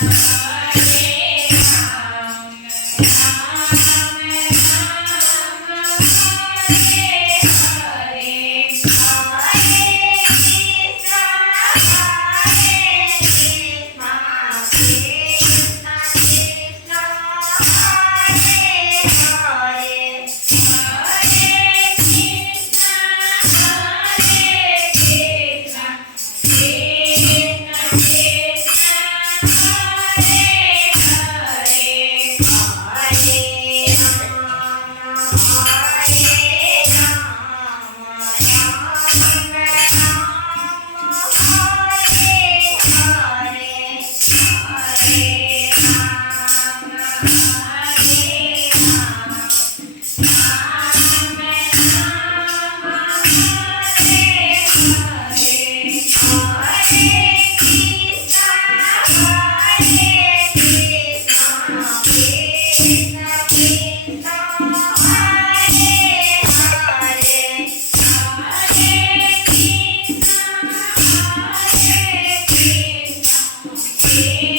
Bye. Yeah.